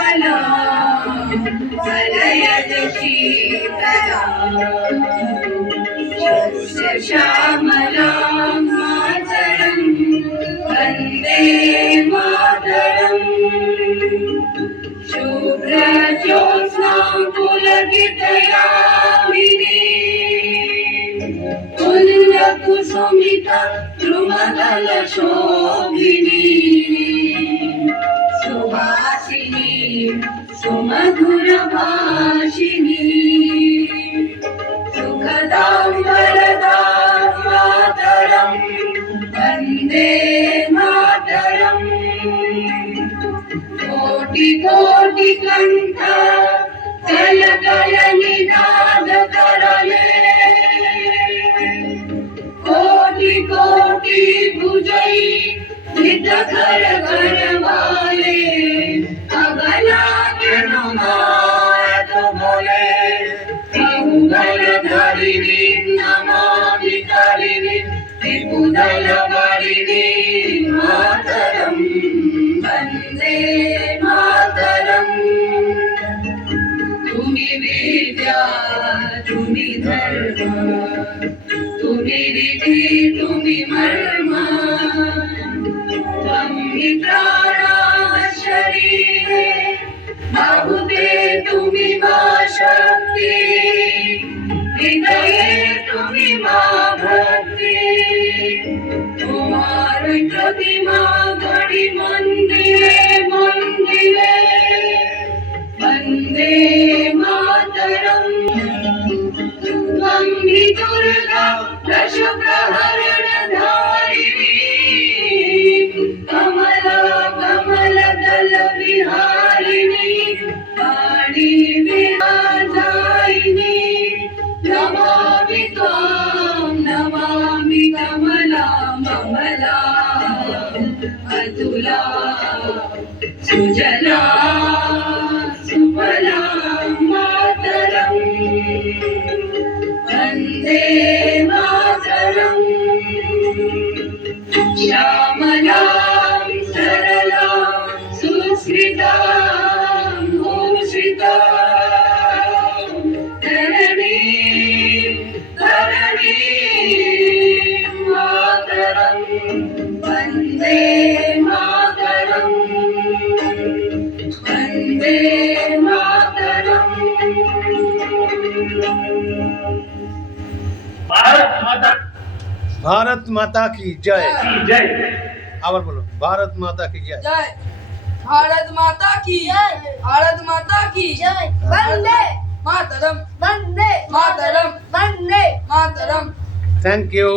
कोमला वलयज शीतला श्यामलां मातरं वन्दे मातरम् शुभ्रज्योत्स्नां पुलकितयामिनी कुसुमिता द्रुमदलशोभिनी सुवासिनी सुमधुरभाषिणी सुखदां वरदां मातरं वन्दे मातरम् कोटि कोटि कंठ कल कल निनाद करले कोटि कोटि भुजै नित घर घर वाले अगला अनुमात बोले बहुबल धरिणी नमामि करिणी त्रिपुदल वरिणी मातरं वन्दे मातरम् तुम्ही विद्या तुम्ही धर्म तुम्ही विधी तुम्ही मर्म तुम्ही प्राणा शरीरे बहुते तुम्ही मा शक्ती हृदये तुम्ही मा भक्ती तुम्हारी प्रतिमा गढ़ी मंदिरे मंदिरे वन्दे मातरम् त्वं हि दुर्गा दशप्रहरणधारिणी कमला कमलदल विहारिणी वाणी विराजायिनी नमामि त्वां नमामि कमला ममला अतुला सुजला सुफला मातरम् वन्दे मातरम् श्यामलां सरलां सुस्मितां भूषितां धरणीं मातरं वन्दे मातरम् वन्दे मातरम्। भारत माता की जय जय। आवर बोलो भारत माता की जय जय भारत माता की जय भारत माता की जय वंदे मातरम वंदे मातरम वंदे मातरम। Thank you.